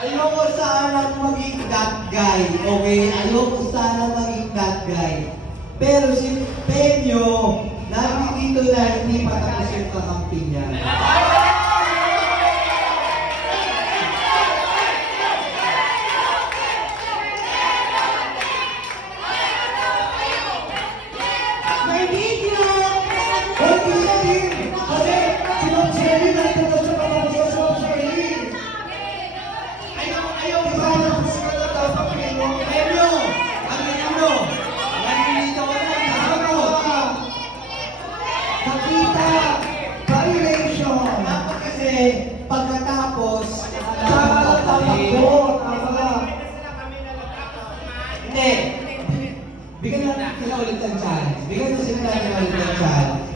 Ayoko sanang maging that guy, okay? Ayoko sanang maging that guy. Pero si Penyo, nandito na hindi pa tapos yung kakampi niya. May video! Hoy, Christine! Kasi si Ma'am Shelly nandito sa pagkakasya sa Ma'am Shelly. Ayaw ba na gusto na dapat Penyo? Penyo! Ano? Nandito ko na, kasama ko. Nakita! Violation! Dapat kasi, pagkatapos, Tatakbo! Tama! Hindi. Bigyan natin sila ulit ng chance. Bigyan natin sila ulit ng chance.